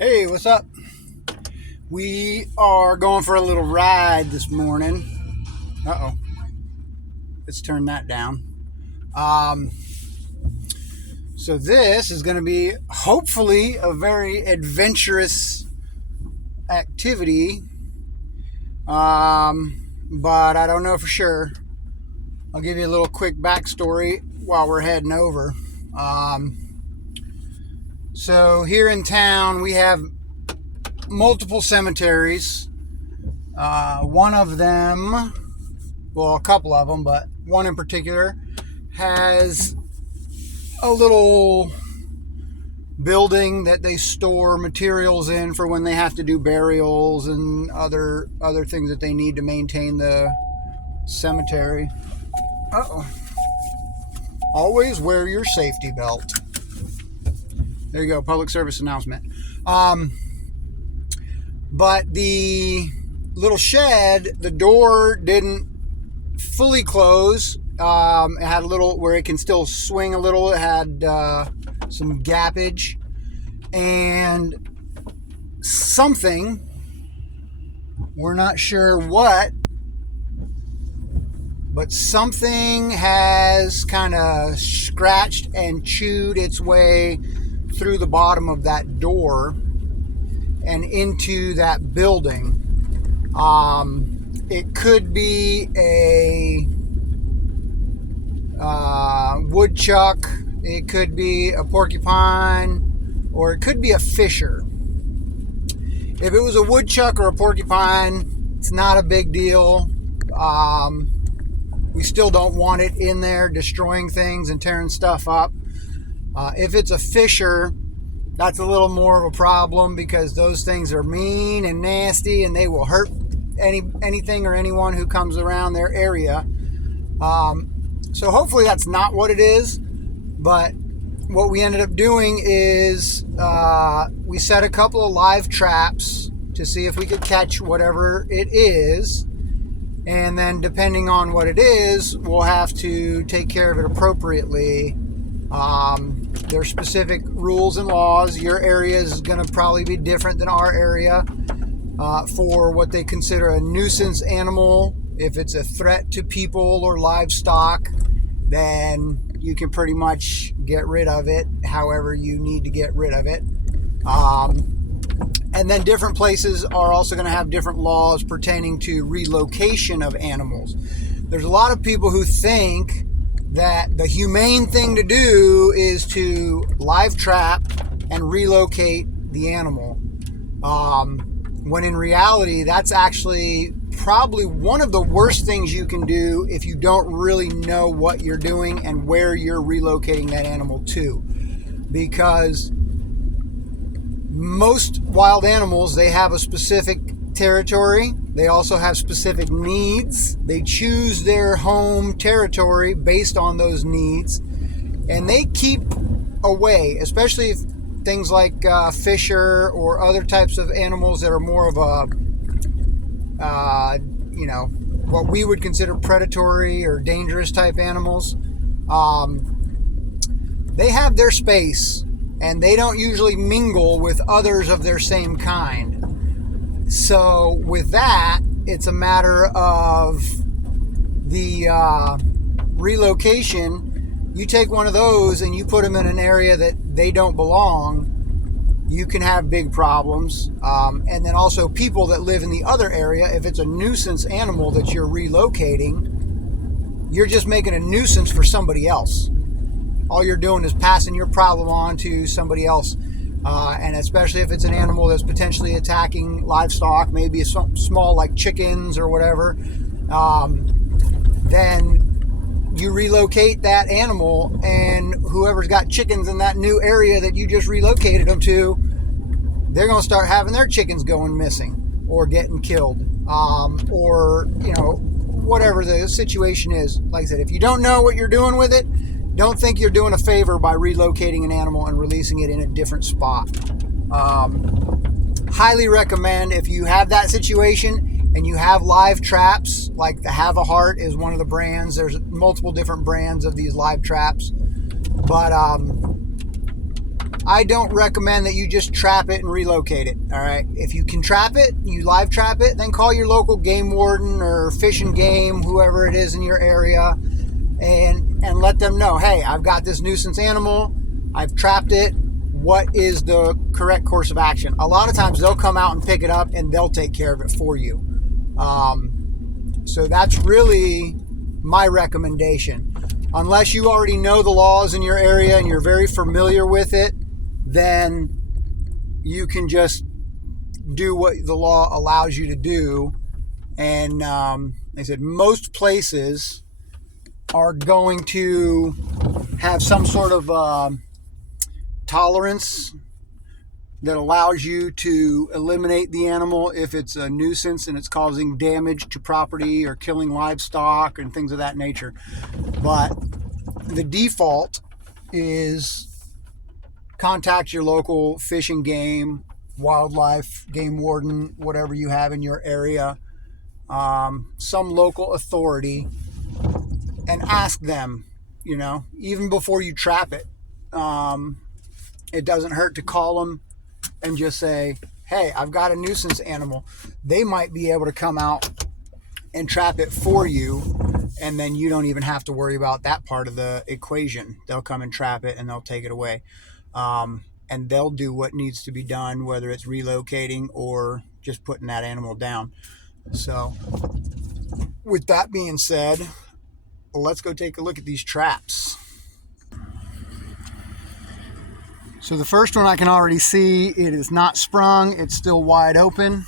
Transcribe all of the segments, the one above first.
Hey, what's up? We are going for a little ride this morning. Uh oh, let's turn that down. Um, so, this is going to be hopefully a very adventurous activity, but I don't know for sure. I'll give you a little quick backstory while we're heading over. So, here in town, we have multiple cemeteries. One of them, well, a couple of them, but one in particular has a little building that they store materials in for when they have to do burials and other things that they need to maintain the cemetery. Uh-oh. Always wear your safety belt. There you go, public service announcement. But the little shed, the door didn't fully close. It had a little where it can still swing a little. It had some gappage, and something, we're not sure what, but something has kind of scratched and chewed its way through the bottom of that door and into that building. It could be a woodchuck, it could be a porcupine, or it could be a fisher. If it was a woodchuck or a porcupine, it's not a big deal. We still don't want it in there destroying things and tearing stuff up. If it's a fisher, that's a little more of a problem because those things are mean and nasty and they will hurt anything or anyone who comes around their area. So hopefully that's not what it is, but what we ended up doing is we set a couple of live traps to see if we could catch whatever it is, and then depending on what it is, we'll have to take care of it appropriately. There's specific rules and laws. Your area is going to probably be different than our area for what they consider a nuisance animal. If it's a threat to people or livestock, then you can pretty much get rid of it however you need to get rid of it. And then different places are also going to have different laws pertaining to relocation of animals. There's a lot of people who think that the humane thing to do is to live trap and relocate the animal. When in reality, that's actually probably one of the worst things you can do if you don't really know what you're doing and where you're relocating that animal to. Because most wild animals, they have a specific territory. They also have specific needs. They choose their home territory based on those needs. And they keep away, especially if things like fisher or other types of animals that are more of a, what we would consider predatory or dangerous type animals. They have their space and they don't usually mingle with others of their same kind. So with that, it's a matter of the relocation. You take one of those and you put them in an area that they don't belong, you can have big problems. And then also people that live in the other area, if it's a nuisance animal that you're relocating, you're just making a nuisance for somebody else. All you're doing is passing your problem on to somebody else. And especially if it's an animal that's potentially attacking livestock, maybe small like chickens or whatever, then you relocate that animal, and whoever's got chickens in that new area that you just relocated them to, they're going to start having their chickens going missing or getting killed, or whatever the situation is. Like I said, if you don't know what you're doing with it, don't think you're doing a favor by relocating an animal and releasing it in a different spot. Highly recommend, if you have that situation and you have live traps, like the Have a Heart is one of the brands. There's multiple different brands of these live traps. But I don't recommend that you just trap it and relocate it. All right. If you can trap it, you live trap it, then call your local game warden or Fish and Game, whoever it is in your area, and let them know, hey, I've got this nuisance animal. I've trapped it. What is the correct course of action? A lot of times they'll come out and pick it up and they'll take care of it for you. So that's really my recommendation. Unless you already know the laws in your area and you're very familiar with it, then you can just do what the law allows you to do. And they said most places are going to have some sort of tolerance that allows you to eliminate the animal if it's a nuisance and it's causing damage to property or killing livestock and things of that nature. But the default is contact your local Fish and Game, wildlife, game warden, whatever you have in your area, some local authority, and ask them, even before you trap it. It doesn't hurt to call them and just say, hey, I've got a nuisance animal. They might be able to come out and trap it for you, and then you don't even have to worry about that part of the equation. They'll come and trap it and they'll take it away. And they'll do what needs to be done, whether it's relocating or just putting that animal down. So with that being said, let's go take a look at these traps. So the first one I can already see, it is not sprung, it's still wide open.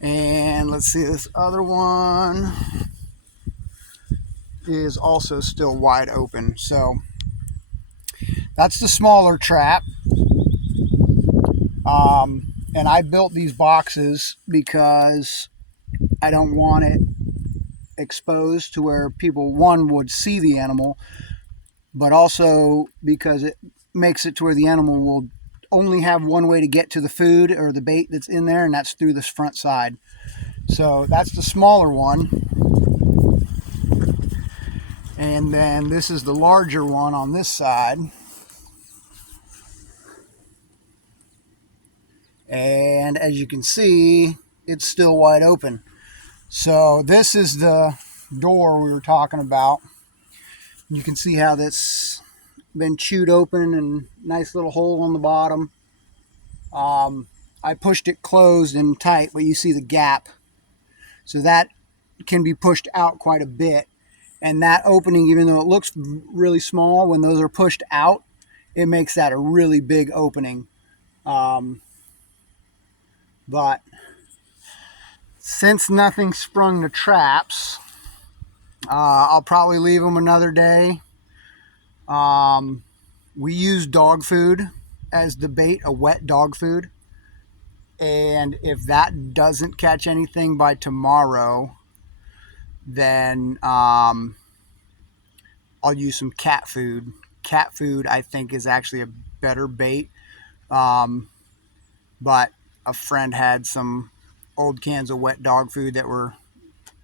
And let's see, this other one is also still wide open. So that's the smaller trap. And I built these boxes because I don't want it exposed to where people, one, would see the animal, but also because it makes it to where the animal will only have one way to get to the food or the bait that's in there, and that's through this front side. So that's the smaller one. And then this is the larger one on this side. And as you can see, it's still wide open. So this is the door we were talking about. You can see how that's been chewed open and nice little hole on the bottom. I pushed it closed and tight, but you see the gap. So that can be pushed out quite a bit. And that opening, even though it looks really small, when those are pushed out, it makes that a really big opening. But since nothing sprung the traps, I'll probably leave them another day. We use dog food as the bait, a wet dog food. And if that doesn't catch anything by tomorrow, then I'll use some cat food. Cat food, I think, is actually a better bait. But a friend had some old cans of wet dog food that were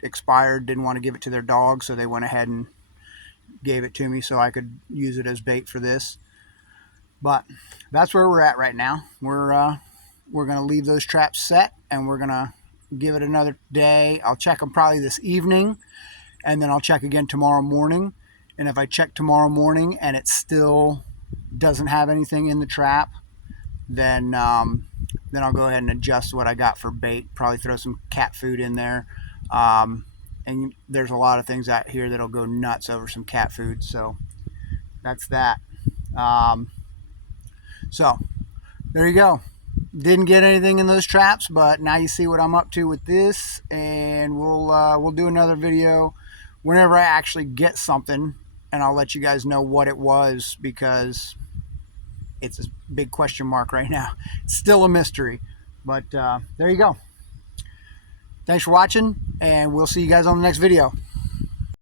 expired, didn't want to give it to their dog, so they went ahead and gave it to me so I could use it as bait for this. But that's where we're at right now. We're going to leave those traps set, and we're going to give it another day. I'll check them probably this evening, and then I'll check again tomorrow morning. And if I check tomorrow morning and it still doesn't have anything in the trap, then I'll go ahead and adjust what I got for bait. Probably throw some cat food in there. And there's a lot of things out here that'll go nuts over some cat food. So that's that. So there you go. Didn't get anything in those traps, but now you see what I'm up to with this, and we'll do another video whenever I actually get something, and I'll let you guys know what it was, because it's a big question mark right now. It's still a mystery, but there you go. Thanks for watching, and we'll see you guys on the next video.